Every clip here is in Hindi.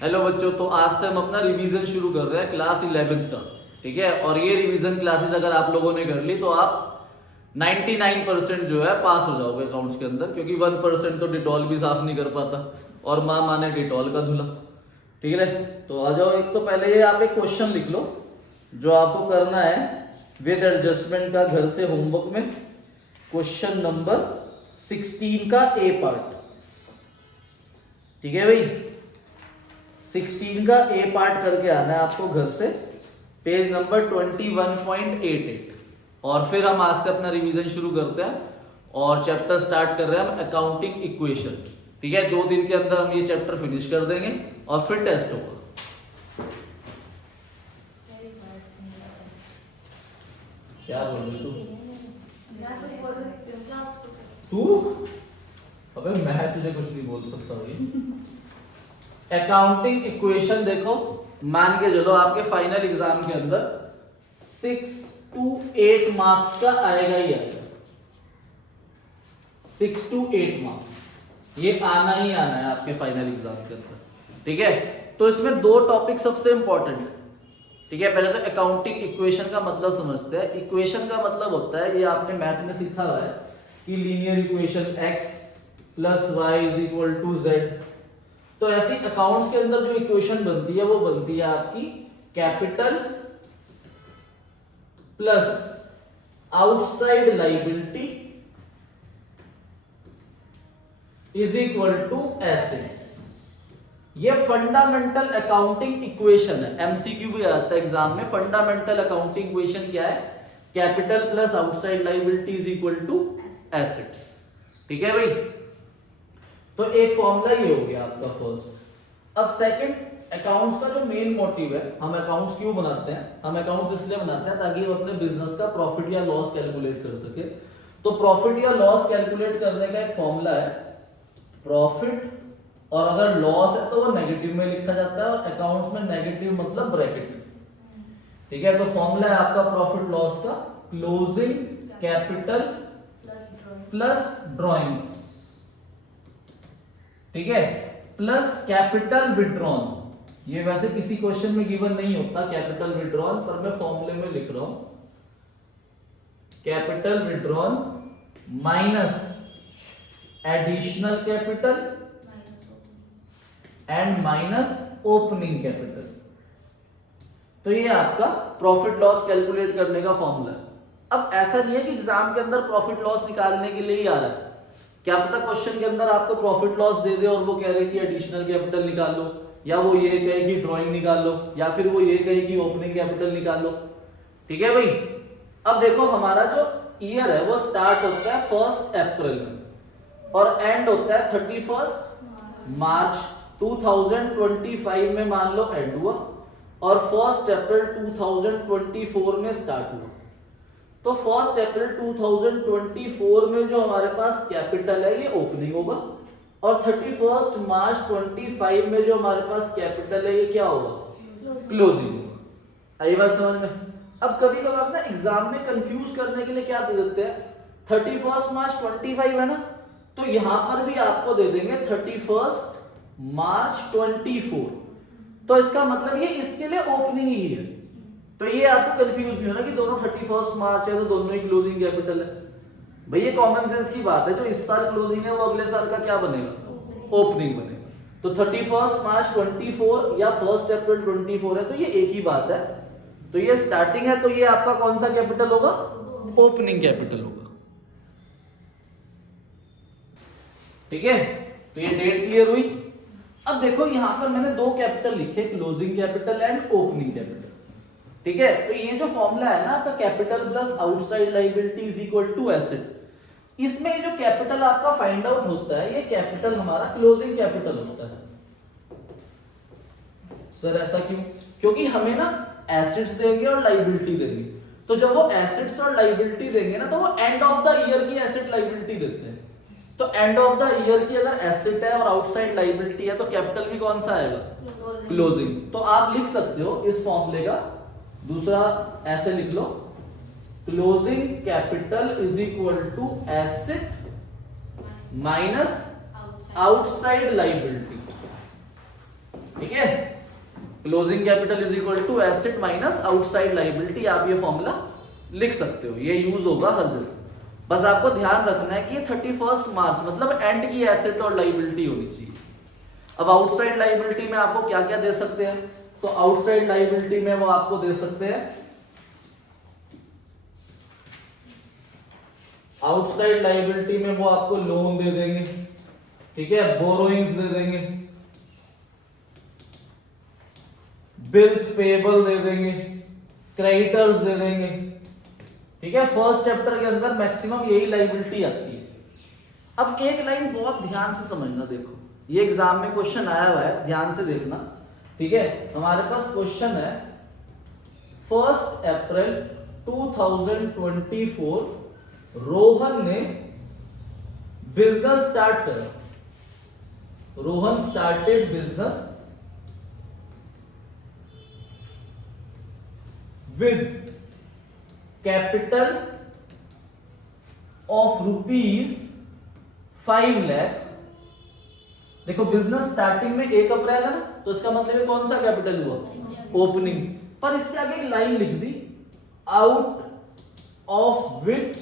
हेलो बच्चों, तो आज से हम अपना रिवीजन शुरू कर रहे हैं क्लास 11th का। ठीक है, और ये रिवीजन क्लासेस अगर आप लोगों ने कर ली तो आप 99% जो है पास हो जाओगे अकाउंट्स के अंदर, क्योंकि 1% तो डिटॉल भी साफ नहीं कर पाता और माँ माने डिटॉल का धुला। ठीक है, तो आ जाओ। एक तो पहले ये आप एक क्वेश्चन लिख लो जो आपको करना है विद एडजस्टमेंट का घर से होमवर्क में। क्वेश्चन नंबर 16 का ए पार्ट। ठीक है भाई, 16 का ए पार्ट करके आना है आपको घर से, पेज नंबर 21.88। और फिर हम आज से अपना रिवीजन शुरू करते हैं और चैप्टर स्टार्ट कर रहे हैं हम अकाउंटिंग इक्वेशन। ठीक है, 2 दिन के अंदर हम ये चैप्टर फिनिश कर देंगे और फिर टेस्ट होगा। क्या बोल रही तू? अबे मैं तुझे कुछ नहीं बोल सकता भाई। अकाउंटिंग इक्वेशन देखो, मान के चलो आपके फाइनल एग्जाम के अंदर 6 to 8 मार्क्स का आएगा ही आएगा। 6 to 8 मार्क्स ये आना ही आना है आपके फाइनल एग्जाम के अंदर। ठीक है, तो इसमें 2 टॉपिक सबसे इंपॉर्टेंट है। ठीक है, पहले तो अकाउंटिंग इक्वेशन का मतलब समझते हैं। इक्वेशन का मतलब होता है, ये आपने मैथ में सीखा हुआ है कि linear equation x + y = z। तो ऐसी अकाउंट्स के अंदर जो इक्वेशन बनती है वो बनती है आपकी capital plus outside liability = assets. ये फंडामेंटल अकाउंटिंग इक्वेशन है, एमसीक्यू भी आता है एग्जाम में। फंडामेंटल अकाउंटिंग इक्वेशन क्या है? Capital plus outside liability = assets. ठीक है भाई, तो एक फॉर्मूला ये हो गया आपका फर्स्ट। अब सेकंड, अकाउंट्स का जो मेन मोटिव है, हम अकाउंट्स क्यों बनाते हैं? हम अकाउंट्स इसलिए बनाते हैं ताकि हम अपने बिजनेस का प्रॉफिट या लॉस कैलकुलेट कर सके। तो प्रॉफिट या लॉस कैलकुलेट करने का एक फॉर्मूला है प्रॉफिट, और अगर लॉस है तो वो नेगेटिव में लिखा जाता है, और अकाउंट्स में नेगेटिव मतलब ब्रैकेट। ठीक है, तो फॉर्मूला है आपका प्रॉफिट लॉस का क्लोजिंग कैपिटल प्लस ड्रॉइंग्स। ठीक है, प्लस कैपिटल विड्रॉन। ये वैसे किसी क्वेश्चन में गिवन नहीं होता कैपिटल विड्रॉन, पर मैं फॉर्मूले में लिख रहा हूं capital withdrawn minus additional capital and minus opening capital. तो ये आपका प्रॉफिट लॉस कैलकुलेट करने का फॉर्मूला है। अब ऐसा नहीं है कि एग्जाम के अंदर प्रॉफिट लॉस निकालने के लिए ही आ रहा है। क्या पता क्वेश्चन के अंदर आपको प्रॉफिट लॉस दे दे और वो कह रहे कि एडिशनल कैपिटल निकाल लो, या वो ये कहे कि ड्राइंग निकाल लो, या फिर वो ये कहे कि ओपनिंग कैपिटल निकाल लो। ठीक है भाई, अब देखो हमारा जो ईयर है वो स्टार्ट होता है 1 अप्रैल में और एंड होता है 31 मार्च 2025 में मान लो एंड हुआ, और 1 अप्रैल 2024 में स्टार्ट हुआ। तो 1 अप्रैल 2024 में जो हमारे पास कैपिटल है ये ओपनिंग होगा, और 31 मार्च 25 में जो हमारे पास कैपिटल है ये क्या होगा? क्लोजिंग होगा। आई बात समझ में? अब कभी कभार ना एग्जाम में कंफ्यूज करने के लिए क्या दे देते हैं, 31 मार्च 25 है ना, तो यहां पर भी आपको दे देंगे 31 मार्च 24। तो इसका मतलब ये इसके लिए ओपनिंग ही है। तो ये आपको कंफ्यूज नहीं होना कि दोनों 31 मार्च है तो दोनों ही क्लोजिंग कैपिटल है। भाई ये कॉमन सेंस की बात है, जो इस साल क्लोजिंग है वो अगले साल का क्या बनेगा? ओपनिंग बनेगा। तो 31 मार्च 24 या 1 अप्रैल 24 है तो ये एक ही बात है। तो ये स्टार्टिंग है, तो ये आपका कौन सा कैपिटल होगा? ओपनिंग कैपिटल होगा। ठीक है, तो ये डेट क्लियर हुई। अब देखो यहां पर मैंने 2 कैपिटल लिखे, closing capital and opening capital. ठीक है, तो ये जो फॉर्मूला है ना आपका capital plus outside liability = asset, इसमें ये जो कैपिटल आपका फाइंड आउट होता है ये कैपिटल हमारा क्लोजिंग कैपिटल होता है। सर ऐसा क्यों? क्योंकि हमें ना एसेट्स देंगे और लायबिलिटी देंगे, तो जब वो एसेट्स और लायबिलिटी देंगे ना तो वो एंड ऑफ द ईयर की एसेट लायबिलिटी देते हैं। तो एंड ऑफ द ईयर की अगर एसेट है और आउटसाइड लायबिलिटी है तो कैपिटल भी कौन सा आएगा? क्लोजिंग। तो आप लिख सकते हो इस फॉर्मूले का दूसरा ऐसे लिख लो, closing capital = asset minus outside liability. ठीक है, closing capital is equal to asset minus outside liability, आप ये फॉर्मूला लिख सकते हो, ये यूज होगा हर जगह। बस आपको ध्यान रखना है कि ये 31 मार्च मतलब एंड की एसेट और लायबिलिटी होनी चाहिए। अब आउटसाइड लायबिलिटी में आपको क्या क्या दे सकते हैं, तो आउटसाइड लायबिलिटी में वो आपको दे सकते हैं, आउटसाइड लायबिलिटी में वो आपको लोन दे देंगे, ठीक है, बोरोइंग्स दे देंगे, बिल्स पेएबल दे देंगे, क्रेडिटर्स दे देंगे, ठीक है। फर्स्ट चैप्टर के अंदर मैक्सिमम यही लायबिलिटी आती है। अब एक लाइन बहुत ध्यान से समझना, देखो ये एग्जाम में क्वेश्चन आया हुआ है, ध्यान से देखना, ठीक है। हमारे पास क्वेश्चन है 1 अप्रैल 2024 रोहन ने बिजनेस स्टार्ट करा, Rohan started business with capital of ₹5 lakh. देखो बिजनेस स्टार्टिंग में 1 अप्रैल है ना, तो इसका मतलब कौन सा कैपिटल हुआ, ओपनिंग। पर इसके आगे एक लाइन लिख दी, out of which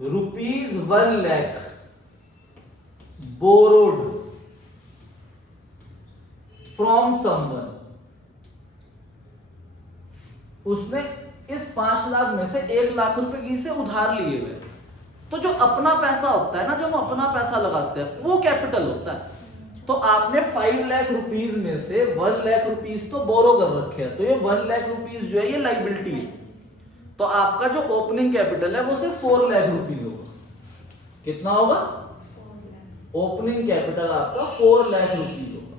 ₹1 lakh borrowed from someone. उसने इस 5 लाख में से 1 लाख रुपए की से उधार लिए हुए। तो जो अपना पैसा होता है ना, जो हम अपना पैसा लगाते हैं वो कैपिटल होता है। तो आपने 5 लाख रुपीस में से 1 लाख रुपीस तो बोरो कर रखे हैं, तो ये 1 लाख रुपीस जो है ये लायबिलिटी है। तो आपका जो ओपनिंग कैपिटल है वो सिर्फ 4 लाख रुपीस होगा। कितना होगा, ओपनिंग कैपिटल आपका 4 लाख रुपीस होगा।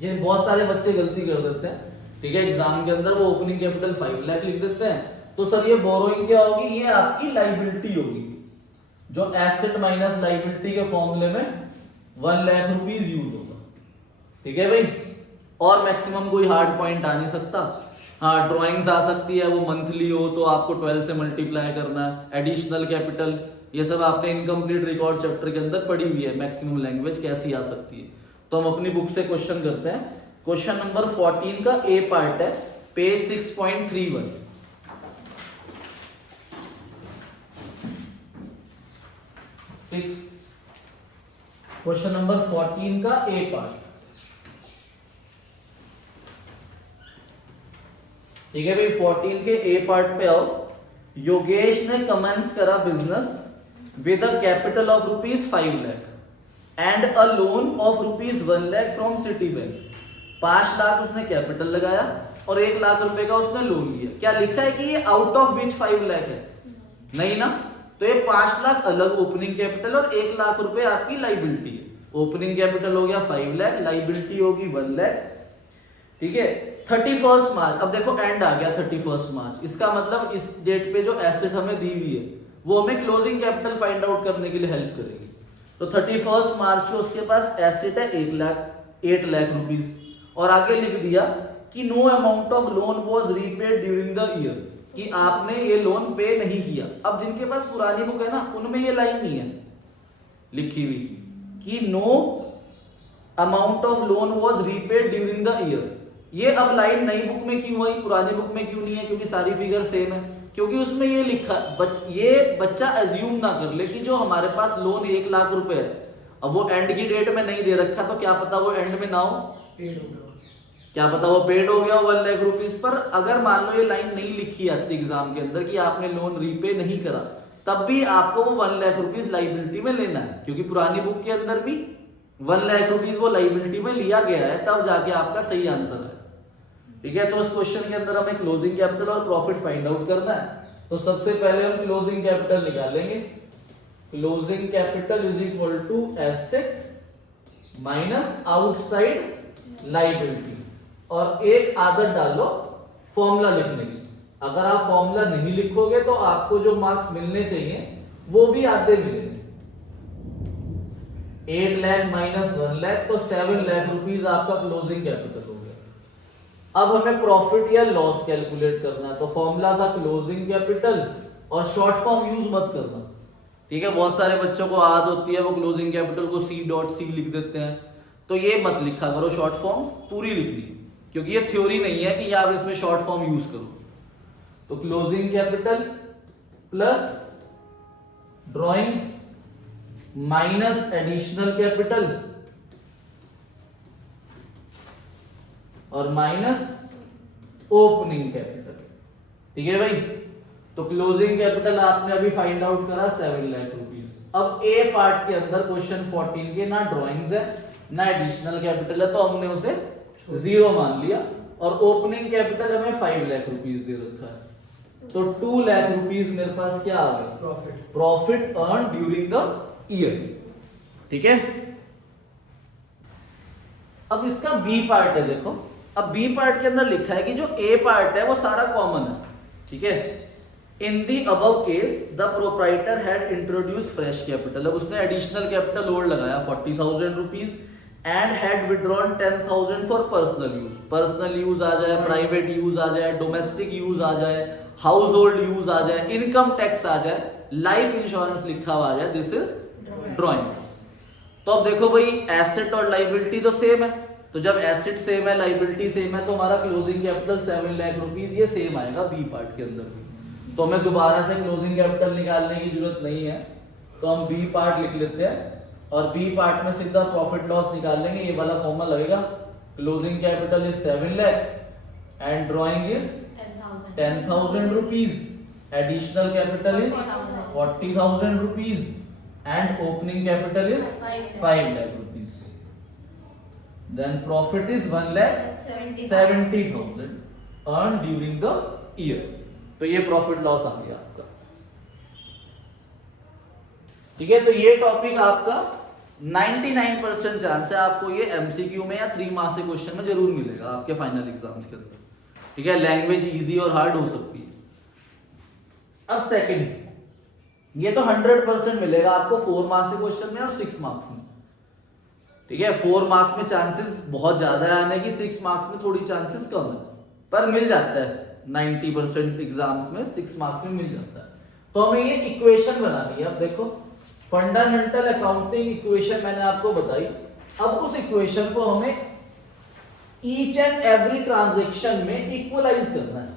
ये बहुत सारे बच्चे गलती कर देते हैं, ठीक है, एग्जाम के अंदर वो ओपनिंग कैपिटल 5 लाख लिख देते हैं, तो सर ये बोरोइंग क्या होगी, ये आपकी लायबिलिटी होगी, जो एसेट माइनस लायबिलिटी के फॉर्मूले में 1 लाख रुपीस यूज होगा, ठीक है भाई। और मैक्सिमम कोई हार्ड पॉइंट आ नहीं सकता। हाँ, ड्राइंग्स आ सकती है, वो मंथली हो तो आपको 12 से मल्टीप्लाई करना है, एडिशनल कैपिटल, ये सब आपने इनकम्प्लीट रिकॉर्ड चैप्टर के अंदर पढ़ी हुई है, मैक्सिमम लैंग्वेज कैसी आ सकती है। तो हम अपनी बुक से क्वेश्चन करते हैं। क्वेश्चन नंबर 14 का ए पार्ट है, पेज 6.31। क्वेश्चन नंबर 14 का ए पार्ट, ठीक है भाई। 14 के ए पार्ट पे आओ। योगेश ने कमेंस करा business with a capital of ₹5 lakh and a loan of ₹1 lakh from city bank. 5 lakh उसने कैपिटल लगाया और 1 लाख रुपए का उसने लोन लिया। क्या लिखा है कि ये आउट ऑफ विच 5 लाख है, नहीं ना, तो ये 5 लाख अलग ओपनिंग कैपिटल और 1 लाख रुपए आपकी लायबिलिटी है। ओपनिंग कैपिटल हो गया 5 लाख, लायबिलिटी होगी 1 लाख, ठीक है। 31 मार्च, अब देखो एंड आ गया 31 मार्च, इसका मतलब इस डेट पे जो एसेट हमें दी हुई है वो हमें क्लोजिंग कैपिटल फाइंड आउट करने के लिए हेल्प करेगी। तो 31 मार्च को उसके पास एसेट है 8 लाख रुपीस, और आगे लिख दिया कि no amount of loan was repaid during the year, कि आपने ये लोन पे नहीं किया। अब जिनके पास पुरानी बुक है ना, उनमें ये लाइन नहीं है लिखी हुई कि no amount of loan was repaid during the year. ये अब लाइन नई बुक में क्यों आई, पुरानी बुक में क्यों नहीं है, क्योंकि सारी फिगर सेम है। क्योंकि उसमें ये लिखा, ये बच्चा एज्यूम ना कर ले कि जो हमारे पास लोन 1 लाख रुपए है, अब वो एंड की डेट में नहीं दे रखा, तो क्या पता वो एंड में ना हो, क्या पता वो पेड हो गया 1 लाख रुपीस पर। अगर मान लो ये लाइन नहीं लिखी आती एग्जाम के अंदर कि आपने लोन रीपे नहीं करा, तब भी आपको वो 1 लाख रुपीस लायबिलिटी में लेना है, क्योंकि पुरानी बुक के अंदर भी 1 लाख रुपीस वो लायबिलिटी में लिया गया है, तब जाके आपका सही आंसर है, ठीक है। तो इस क्वेश्चन के अंदर हमें क्लोजिंग कैपिटल और प्रॉफिट फाइंड आउट करना है। तो सबसे पहले हम क्लोजिंग कैपिटल निकालेंगे। Closing capital is equal to asset minus outside liability, और एक आदत डालो फॉर्मूला लिखने की। अगर आप फॉर्मूला नहीं लिखोगे तो आपको जो मार्क्स मिलने चाहिए वो भी आधे मिलेंगे। 8 लाख माइनस 1 लाख, तो 7 लाख रुपीस आपका क्लोजिंग कैपिटल हो गया। अब हमें प्रॉफिट या लॉस कैलकुलेट करना है, तो फॉर्मूला था क्लोजिंग कैपिटल, और शॉर्ट फॉर्म यूज मत करना, ठीक है, बहुत सारे बच्चों को आदत होती है वो क्लोजिंग कैपिटल को C.C लिख देते हैं, तो ये मत लिखा करो, शॉर्ट फॉर्म्स पूरी लिखनी है, क्योंकि ये थ्योरी नहीं है कि आप इसमें शॉर्ट फॉर्म यूज करो। तो closing capital plus drawings minus additional capital और माइनस ओपनिंग कैपिटल। ठीक है भाई, तो क्लोजिंग कैपिटल आपने अभी फाइंड आउट करा 7 लाख रुपीस। अब ए पार्ट के अंदर क्वेश्चन 14 के ना ड्राइंग्स है ना एडिशनल कैपिटल है, तो हमने उसे 0 मान लिया, और ओपनिंग कैपिटल हमें 5 लाख रुपीस दे रखा है, तो 2 लाख रुपीस मेरे पास क्या आ गया, profit earn during the year. ठीक है, अब इसका बी पार्ट है, देखो अब बी पार्ट के अंदर लिखा है कि जो ए पार्ट है वो सारा कॉमन है। ठीक है, in the above case the proprietor had introduce fresh capital, अब उसने एडिशनल कैपिटल और लगाया 40,000 rupees and had withdrawn 10,000 for personal use. Personal use आ जाए, प्राइवेट यूज आ जाए, डोमेस्टिक यूज आ जाए, हाउस होल्ड यूज आ जाए, इनकम टैक्स आ जाए, लाइफ इंश्योरेंस लिखा हुआ आ जाए, दिस इज ड्रॉइंग्स। तो अब देखो भाई एसेट और लाइबिलिटी तो सेम है, तो जब एसेट सेम है लाइबिलिटी सेम है तो हमारा क्लोजिंग कैपिटल 7 लाख रुपीस ये सेम आएगा बी पार्ट के अंदर भी। तो हमें दोबारा से क्लोजिंग कैपिटल निकालने की जरूरत नहीं है, तो हम बी पार्ट लिख लेते हैं और बी पार्ट में सीधा प्रॉफिट लॉस निकाल लेंगे। ये वाला फॉर्मूला लगेगा, closing capital is 7 lakh and drawing is 10,000 rupees, additional capital is 40,000 rupees and opening capital is 5 lakh rupees, then profit is 1,70,000 earned during the year। तो ये प्रॉफिट लॉस आ गया आपका। ठीक है, तो ये टॉपिक आपका 99% चांस है आपको ये एमसीक्यू में या 3 मार्क्स के क्वेश्चन में जरूर मिलेगा आपके फाइनल एग्जाम्स के अंदर। ठीक है, लैंग्वेज इजी और हार्ड हो सकती है। अब सेकंड, ये तो 100% मिलेगा आपको 4 मार्क्स के क्वेश्चन में और 6 मार्क्स में। ठीक है, 4 मार्क्स में चांसेस बहुत ज्यादा है आने की, 6 मार्क्स में थोड़ी चांसेस कम है, पर मिल जाता है 90% एग्जाम्स में 6 मार्क्स में मिल जाता है। तो हमें ये इक्वेशन बनानी है। अब देखो फंडामेंटल अकाउंटिंग इक्वेशन मैंने आपको बताई, अब उस इक्वेशन को हमें ईच एंड एवरी ट्रांजेक्शन में इक्वलाइज करना है।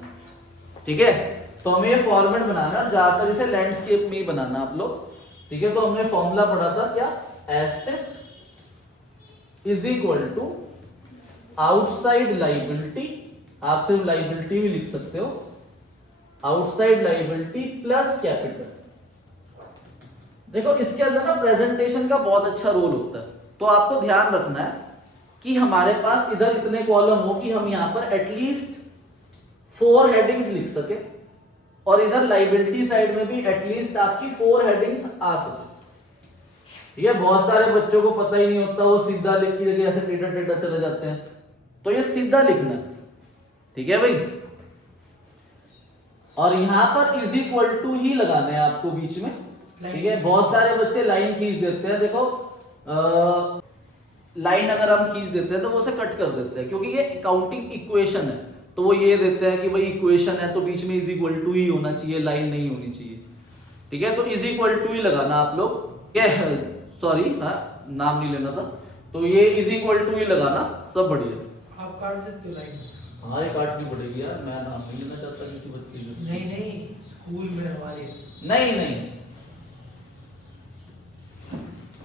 ठीक है, तो हमें ये फॉर्मेट बनाना, ज्यादातर इसे लैंडस्केप में ही बनाना आप लोग। ठीक है, तो हमने फॉर्मूला पढ़ा था क्या, asset is equal to outside liability, आप सिर्फ लाइबिलिटी भी लिख सकते हो, आउटसाइड लाइबिलिटी प्लस कैपिटल। देखो इसके अंदर ना प्रेजेंटेशन का बहुत अच्छा रोल होता है, तो आपको ध्यान रखना है कि हमारे पास इधर इतने कॉलम हो कि हम यहां पर एटलीस्ट 4 हेडिंग्स लिख सके, और इधर लाइबिलिटी साइड में भी एटलीस्ट आपकी 4 हेडिंग्स आ सके। ठीक है, बहुत सारे बच्चों को पता ही नहीं होता, वो सीधा लिख की जगह ऐसे टेढ़ा टेढ़ा चले जाते हैं, तो ये सीधा लिखना है। ठीक है भाई, और यहां पर इज इक्वल टू ही लगाना है आपको बीच में। ठीक है, बहुत सारे बच्चे लाइन खींच देते हैं, देखो लाइन अगर हम खींच देते हैं तो वो उसे कट कर देते हैं, क्योंकि ये अकाउंटिंग इक्वेशन है, तो वो ये देते हैं कि भाई इक्वेशन है तो बीच में इज इक्वल टू ही होना चाहिए, लाइन नहीं होनी चाहिए। ठीक है, तो इज इक्वल टू ही लगाना आप लोग, सॉरी हाँ नाम नहीं लेना था, तो ये इज इक्वल टू ही लगाना, सब बढ़िया। आप काट देते हो लाइन? हाँ ये काटनी पड़ेगी यार, मैं नाम नहीं लेना चाहता किसी बच्चे को। नहीं नहीं, स्कूल में हमारे नहीं नहीं,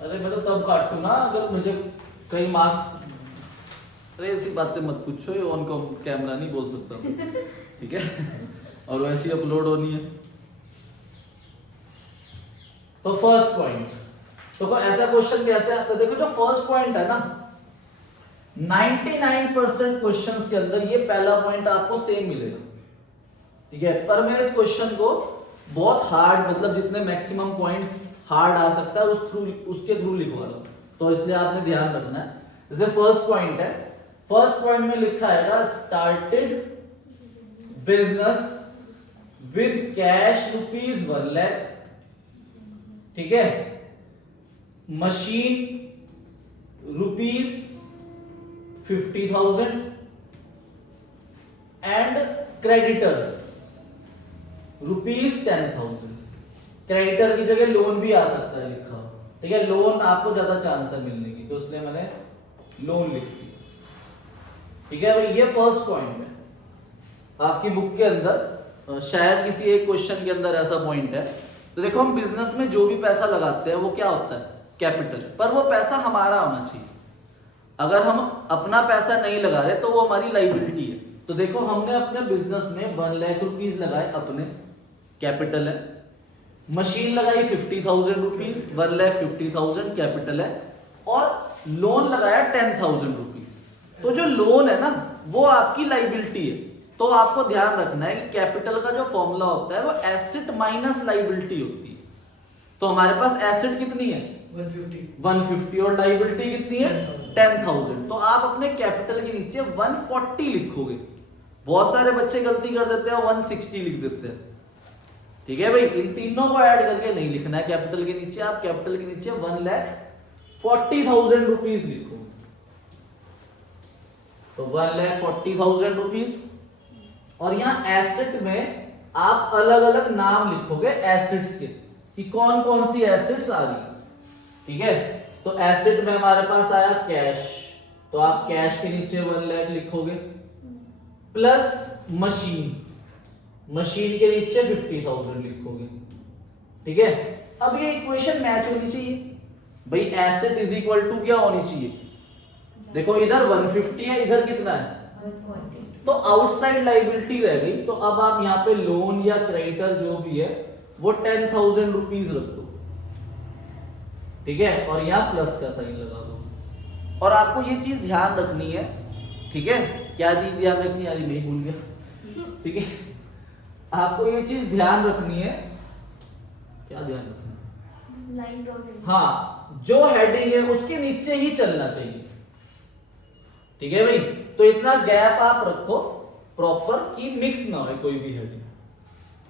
अरे मैं तो तब काटू ना अगर मुझे कई मार्क्स, अरे ऐसी बातें मत पूछो, ये ऑन कैमरा नहीं बोल सकता मैं। ठीक है, और वैसे ही अपलोड होनी है। तो फर्स्ट पॉइंट, तो ऐसा क्वेश्चन कैसे आता है, देखो जो फर्स्ट पॉइंट है ना 99% क्वेश्चंस के अंदर ये पहला पॉइंट आपको सेम मिलेगा। ठीक है, पर मैं इस क्वेश्चन को बहुत हार्ड, मतलब जितने मैक्सिमम पॉइंट्स हार्ड आ सकता है उसके थ्रू लिखवा रहा हूं, तो इसलिए आपने ध्यान रखना है। जैसे फर्स्ट पॉइंट है, फर्स्ट पॉइंट में लिखा है ना started business with cash ₹1 lakh. ठीक है, मशीन ₹50,000 एंड क्रेडिटर्स ₹10,000। क्रेडिटर की जगह लोन भी आ सकता है लिखा हुआ, ठीक है, लोन आपको ज्यादा चांस है मिलने की, तो इसलिए मैंने लोन लिख दिया। ठीक है भाई, ये फर्स्ट पॉइंट है आपकी बुक के अंदर, शायद किसी एक क्वेश्चन के अंदर ऐसा पॉइंट है। तो देखो, हम बिजनेस में जो भी पैसा लगाते हैं वो क्या होता है, कैपिटल, पर वो पैसा हमारा होना चाहिए। अगर हम अपना पैसा नहीं लगा रहे तो वो हमारी लाइबिलिटी है। तो देखो, हमने अपने बिजनेस में 1 लाख रुपीज लगाए, अपने कैपिटल है। मशीन लगाई 50,000 रुपीज, 1,50,000 कैपिटल है, और लोन लगाया 10,000 रुपीज। तो जो लोन है ना, वो आपकी लाइबिलिटी है। तो आपको ध्यान रखना है कि कैपिटल का जो फॉर्मूला होता है वो एसेट माइनस लाइबिलिटी होती है। तो हमारे पास एसेट कितनी है 150 और लाइबिलिटी कितनी है 10,000। तो आप अपने कैपिटल के नीचे 140 लिखोगे। बहुत सारे बच्चे गलती कर देते हैं, 160 लिख देते हैं। ठीक है भाई, इन तीनों को ऐड करके नहीं लिखना है कैपिटल के नीचे, आप कैपिटल के नीचे 1,40,000 रुपीज लिखो। तो 1,40,000 रुपीज, और यहां एसेट में आप अलग अलग नाम लिखोगे एसेट्स के, कि कौन कौन सी एसेट्स आ रही। ठीक है, तो एसेट में हमारे पास आया कैश, तो आप कैश के नीचे 1 लाख लिखोगे, प्लस मशीन, मशीन के नीचे 50,000 लिखोगे। ठीक है, अब ये इक्वेशन मैच होनी चाहिए भाई, एसेट इज इक्वल टू क्या होनी चाहिए, देखो इधर 150 है, इधर कितना है 140। तो आउटसाइड लाइबिलिटी रह गई। तो अब आप यहाँ पे लोन या क्रेडिटर जो भी है वो 10,000 रुपीज रख दो। ठीक है, और यहाँ प्लस का साइन लगा दो। और आपको ये चीज ध्यान रखनी है, ठीक है, क्या चीज ध्यान रखनी है, मैं ही भूल गया। ठीक है, आपको ये चीज ध्यान रखनी है, क्या ध्यान रखना है, लाइन ड्रॉ करनी। हाँ, जो हेडिंग है उसके नीचे ही चलना चाहिए। ठीक है भाई, तो इतना गैप आप रखो प्रॉपर कि मिक्स ना हो कोई भी हेडिंग।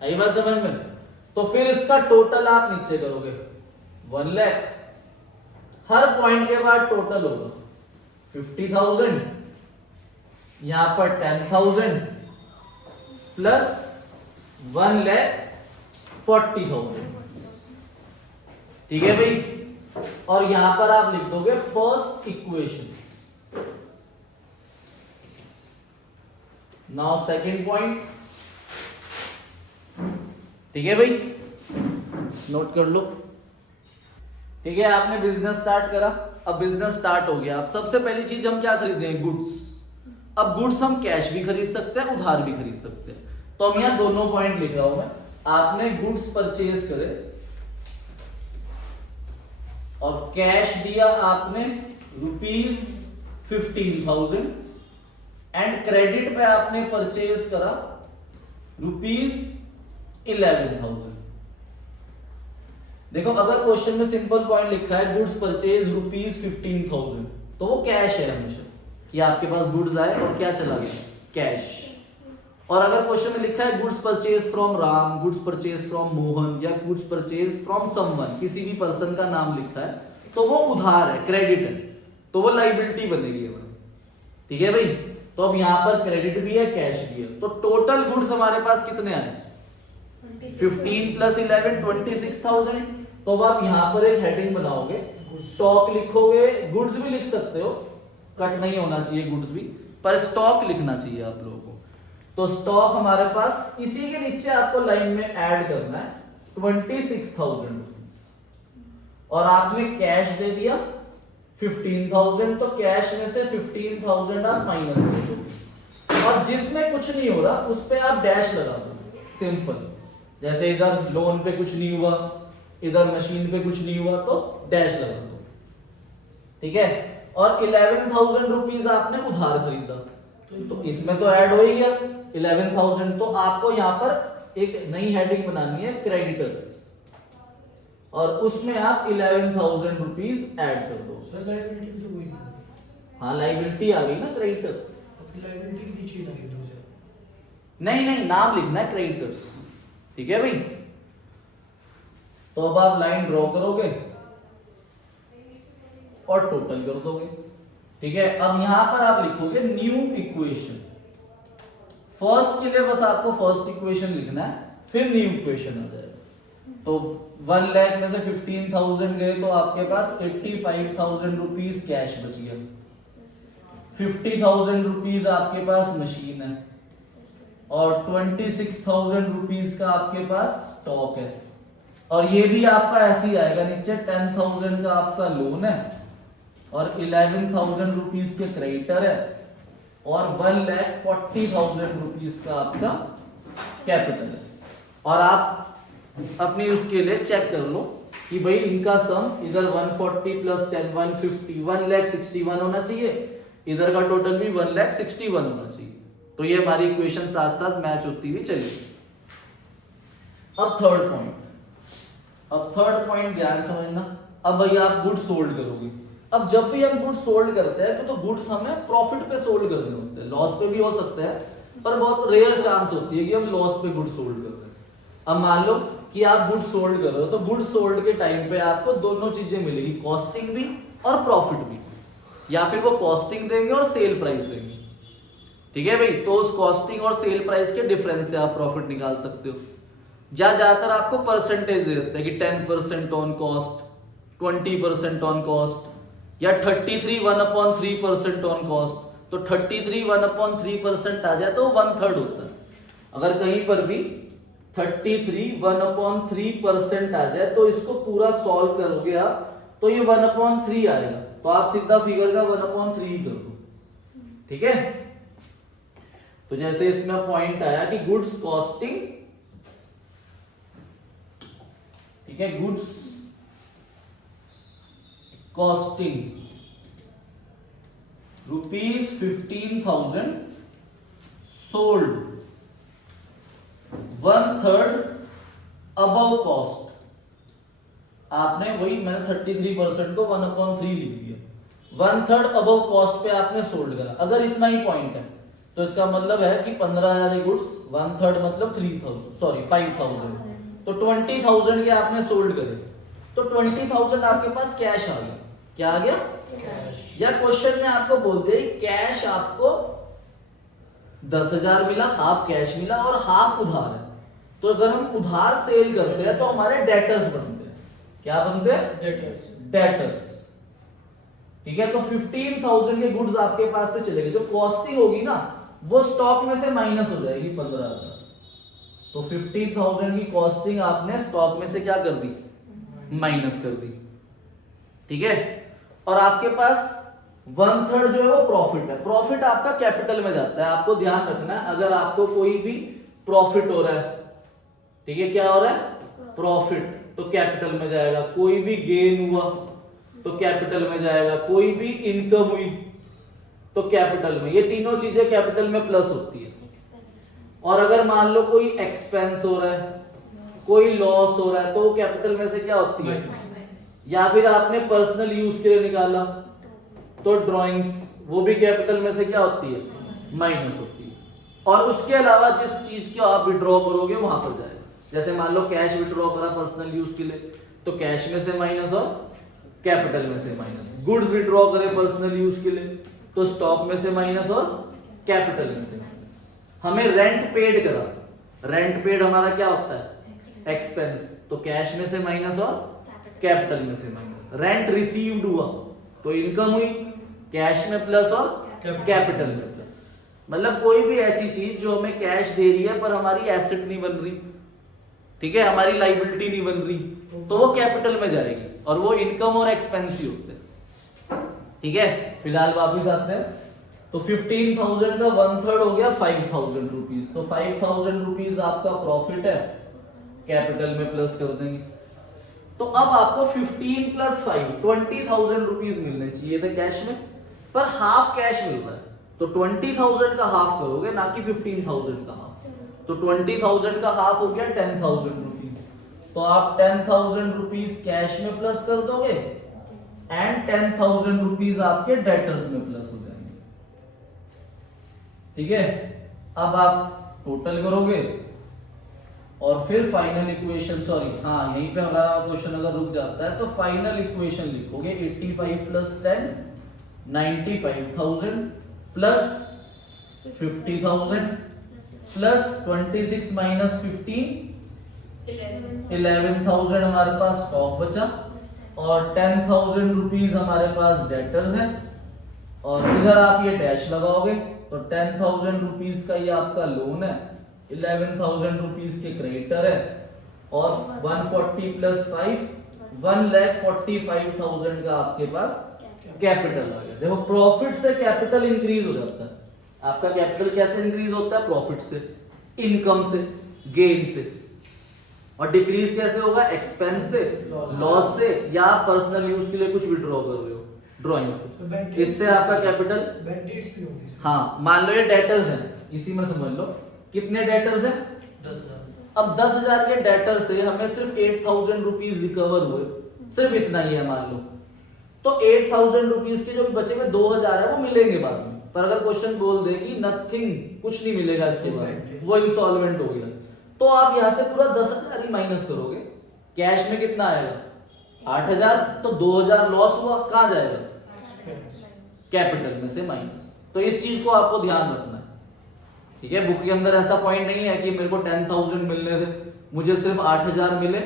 आई बात समझ में? तो फिर इसका टोटल आप नीचे करोगे 1 लाख, हर पॉइंट के बाद टोटल होगा 50,000, यहां पर 10,000 प्लस 1,40,000। ठीक है भाई, और यहां पर आप लिख दोगे first equation. Now second point. ठीक है भाई, नोट कर लो। ठीक है, आपने बिजनेस स्टार्ट करा, अब बिजनेस स्टार्ट हो गया। अब सबसे पहली चीज हम क्या खरीदेंगे, गुड्स। अब गुड्स हम कैश भी खरीद सकते हैं, उधार भी खरीद सकते हैं। तो हम यहां दोनों पॉइंट लिख रहा हूं मैं। आपने गुड्स परचेज करे और कैश दिया आपने ₹15,000, एंड क्रेडिट पे आपने परचेज करा ₹11,000। देखो, अगर क्वेश्चन में सिंपल पॉइंट लिखा है गुड्स परचेज ₹15,000, तो वो कैश है हमेशा, कि आपके पास गुड्स आए और क्या चला गया, कैश। और अगर क्वेश्चन में लिखा है goods purchase from Ram, goods purchase from Mohan, या गुड्स परचेज फ्रॉम समवन, किसी भी पर्सन का नाम लिखा है, तो वो उधार है, क्रेडिट है, तो वो लाइबिलिटी बनेगी हमारी। ठीक है भाई, तो अब यहां पर क्रेडिट भी है, कैश भी है। तो टोटल गुड्स हमारे पास कितने आए, 15 प्लस 11 26,000। तो अब आप यहां पर एक हेडिंग बनाओगे, स्टॉक लिखोगे, गुड्स भी लिख सकते हो, कट नहीं होना चाहिए गुड्स भी, पर स्टॉक लिखना चाहिए आप लोगों को। तो स्टॉक हमारे पास, इसी के नीचे आपको लाइन में ऐड करना है 26,000, और आपने कैश दे दिया 15,000, तो कैश में से 15,000 आप माइनस कर दो, और जिसमें कुछ नहीं हो रहा उस पे आप डैश लगा दो, सिंपल। जैसे इधर लोन पे कुछ नहीं हुआ, इधर मशीन पे कुछ नहीं हुआ, तो डैश लगा दो। ठीक है, और 11,000 रुपीज आपने उधार खरीदा, तो इसमें तो ऐड हो ही गया 11,000। तो आपको यहां पर एक नई हेडिंग बनानी है, क्रेडिटर्स, और उसमें आप 11,000 रुपीज ऐड कर दो। सर लायबिलिटी तो वही है। हाँ, लाइबिलिटी आ गई ना क्रेडिटर। तो फिर लायबिलिटी के नीचे ही लगे दो सर। नहीं नहीं, नाम लिखना है क्रेडिटर्स। ठीक है भाई, तो अब आप लाइन ड्रॉ करोगे और टोटल कर दोगे। ठीक है, अब यहां पर आप लिखोगे न्यू इक्वेशन। फर्स्ट के लिए बस आपको फर्स्ट इक्वेशन लिखना है, फिर न्यू इक्वेशन आ जाएगा। तो 1 लाख में से 15,000 गए तो आपके पास 85,000 रुपीज कैश बच गया। 50,000 रुपीज आपके पास मशीन है और 26,000 रुपीज का आपके पास स्टॉक है। और ये भी आपका ऐसे ही आएगा, नीचे 10,000 का आपका लोन है और 11,000 रुपीज के क्रेडिटर है और 1,40,000 रुपीज का आपका कैपिटल है। और आप अपनी उसके लिए चेक कर लो कि भाई इनका सम इधर 140 प्लस 10 150 1,61,000 होना चाहिए, इधर का टोटल भी 1,61,000 होना चाहिए। तो ये हमारी इक्वेशन साथ साथ मैच होती हुई चलेगी। अब थर्ड पॉइंट ध्यान समझना। अब भैया आप गुड्स सोल्ड करोगे। अब जब भी हम गुड्स सोल्ड करते हैं तो गुड्स हमें प्रॉफिट पे सोल्ड करने होते हैं, लॉस पे भी हो सकते हैं, पर बहुत रेयर चांस होती है कि हम लॉस पे गुड्स सोल्ड कर रहे हैं। अब मान लो कि आप गुड्स सोल्ड कर रहे हो तो गुड्स सोल्ड के टाइम पे आपको दोनों चीजें मिलेगी, कॉस्टिंग भी और प्रॉफिट भी, या फिर वो कॉस्टिंग देंगे और सेल प्राइस देंगे। ठीक है भाई, तो उस कॉस्टिंग और सेल प्राइस के डिफरेंस से आप प्रॉफिट निकाल सकते हो। ज्यादातर आपको परसेंटेज देते हैं कि 10% ऑन कॉस्ट, 20% ऑन कॉस्ट या 33 1/3% ऑन कॉस्ट। तो 33 1/3% आ जाए तो 1/3 होता है। अगर कहीं पर भी 33 1/3% आ जाए तो इसको पूरा सॉल्व करोगे आप तो ये 1/3 आएगा, तो आप सीधा फिगर का 1/3 ही कर दो। ठीक है, तो जैसे इसमें पॉइंट आया कि गुड्स कॉस्टिंग, ठीक है, goods costing ₹15,000 sold 1/3 above cost. आपने वही, मैंने 33% को 1/3 लिख दिया, 1/3 अबव कॉस्ट पे आपने सोल्ड करा। अगर इतना ही पॉइंट है तो इसका मतलब है कि 15,000 गुड्स 1/3 मतलब 5,000, तो 20,000 के आपने सोल्ड करे, तो 20,000 आपके पास कैश आ गया। क्या आ गया? कैश। या क्वेश्चन में आपको बोल दिया कैश आपको 10,000 मिला, हाफ कैश मिला और हाफ उधार है। तो अगर हम उधार सेल करते हैं तो हमारे डेटर्स बनते हैं। क्या बनते हैं? डेटर्स। ठीक है, तो 15,000 के गुड्स आपके पास से चलेंगे, जो कॉस्टिंग होगी ना वो स्टॉक में से माइनस हो जाएगी 15,000। तो 15,000 की कॉस्टिंग आपने स्टॉक में से क्या कर दी? माइनस कर दी। ठीक है, और आपके पास 1/3 जो है वो प्रॉफिट है। प्रॉफिट आपका कैपिटल में जाता है। आपको ध्यान रखना है, अगर आपको कोई भी प्रॉफिट हो रहा है, ठीक है, क्या हो रहा है? प्रॉफिट, तो कैपिटल में जाएगा। कोई भी गेन हुआ तो कैपिटल में जाएगा। कोई भी इनकम हुई तो कैपिटल में। ये तीनों चीजें कैपिटल में प्लस होती है। और अगर मान लो कोई एक्सपेंस हो रहा है, कोई लॉस हो रहा है, तो वो कैपिटल में से क्या होती है? या फिर आपने पर्सनल यूज के लिए निकाला तो ड्राइंग्स, वो भी कैपिटल में से क्या होती है? माइनस होती है। और उसके अलावा जिस चीज को आप विड्रॉ करोगे वहां पर जाएगा। जैसे मान लो कैश विड्रॉ करा पर्सनल यूज के लिए तो कैश में से माइनस और कैपिटल में से माइनस। गुड्स विड्रॉ करे पर्सनल यूज के लिए तो स्टॉक में से माइनस और कैपिटल में से माइनस। हमें रेंट पेड करा, रेंट पेड हमारा क्या होता है? एक्सपेंस, तो कैश में से माइनस और कैपिटल में से माइनस। रेंट रिसीव्ड हुआ तो इनकम हुई, कैश में प्लस और कैपिटल में प्लस। मतलब कोई भी ऐसी चीज जो हमें कैश दे रही है पर हमारी एसेट नहीं बन रही, ठीक है, हमारी लाइबिलिटी नहीं बन रही, तो वो कैपिटल में जाएगी और वो इनकम और एक्सपेंस ही होते हैं। ठीक है, फिलहाल वापिस आते हैं। तो 15,000 का 1/3 हो गया 5,000 रुपीज। तो 5,000 रुपीज आपका प्रॉफिट है, कैपिटल में प्लस कर देंगे। तो अब आपको 15 प्लस 5 20,000 रुपीज मिलने चाहिए थे कैश में, पर हाफ कैश मिल रहा है। तो 20,000 का हाफ करोगे, ना कि 15,000 का हाफ। तो 20,000 का हाफ हो गया 10,000 रुपीज। तो आप 10,000 रुपीज कैश में प्लस कर दोगे एंड 10,000 रुपीज आपके डेटर्स में प्लस हो जाएंगे। ठीक है, अब आप टोटल करोगे और फिर फाइनल इक्वेशन, सॉरी हाँ यहीं पे हमारा क्वेश्चन अगर रुक जाता है तो फाइनल इक्वेशन लिखोगे 85 प्लस 10 95,000 प्लस 50,000 प्लस 26 माइनस 15 11,000 हमारे पास स्टॉक बचा और 10,000 रुपीज हमारे पास डेटर्स है और इधर आप ये डैश लगाओगे तो 10,000 रुपीज का ये आपका लोन है, 11,000 रुपीज के क्रेडिटर है और 140 प्लस 5 1,45,000 का आपके पास कैपिटल आ गया। देखो प्रॉफिट से कैपिटल इंक्रीज हो जाता है। आपका कैपिटल कैसे इंक्रीज होता है? प्रॉफिट से, इनकम से, गेन से। और डिक्रीज कैसे होगा? एक्सपेंस से, लॉस से, या पर्सनल यूज के लिए कुछ विड्रॉ कर रहे हो ड्राइंग से, इससे आपका कैपिटल। हाँ, मान लो ये डेटर्स हैं, इसी में समझ लो कितने डेटर्स हैं? 10,000। अब 10,000 के डेटर से हमें सिर्फ 8,000 रुपीज रिकवर हुए, सिर्फ इतना ही है मान लो, तो 8,000 रुपीज के जो भी बचे हुए 2,000 है वो मिलेंगे बाद में। पर अगर क्वेश्चन बोल दे कि नथिंग, कुछ नहीं मिलेगा इसके बाद, वो इंसॉल्वेंट हो गया, तो आप यहाँ से पूरा 10,000 ही माइनस करोगे। कैश में कितना आएगा? 8,000, तो 2,000 लॉस हुआ, कहाँ जाएगा? कैपिटल में से माइनस। तो इस चीज को आपको ध्यान रखना है, ठीक है। बुक के अंदर ऐसा पॉइंट नहीं है कि मेरे को 10,000 मिलने थे, मुझे सिर्फ 8,000 मिले।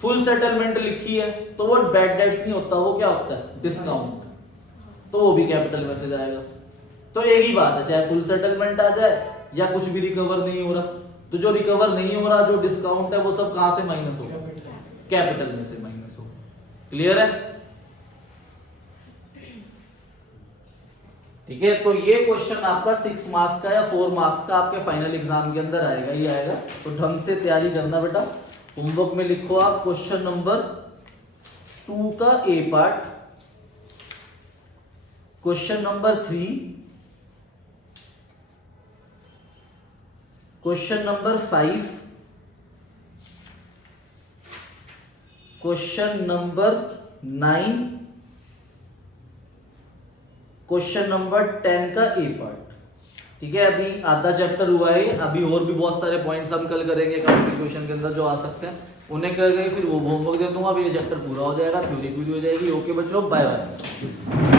फुल सेटलमेंट लिखी है तो वो बैड डेट्स नहीं होता, वो क्या होता है? डिस्काउंट, तो वो भी कैपिटल में से जाएगा। तो एक ही बात है, चाहे फुल सेटलमेंट आ जाए या कुछ भी रिकवर नहीं हो रहा, तो जो रिकवर नहीं हो रहा, जो डिस्काउंट है, वो सब कहां से माइनस होगा? कैपिटल में से माइनस होगा। क्लियर है? ठीक है। तो ये क्वेश्चन आपका 6 मार्क्स का या 4 मार्क्स का आपके फाइनल एग्जाम के अंदर आएगा ही आएगा, तो ढंग से तैयारी करना बेटा। होमवर्क में लिखो आप क्वेश्चन नंबर 2 का A part, question number 3, question number 5, question number 9, question number 10 का ए पार्ट। ठीक है, अभी आधा चैप्टर हुआ है, अभी और भी बहुत सारे पॉइंट्स हम कल करेंगे अकाउंटिंग क्वेश्चन के अंदर जो आ सकते हैं, उन्हें कर गए, फिर वो होमवर्क दे दूंगा, फिर ये चैप्टर पूरा हो जाएगा, थ्योरी पूरी हो जाएगी। ओके बच्चों, बाय बाय।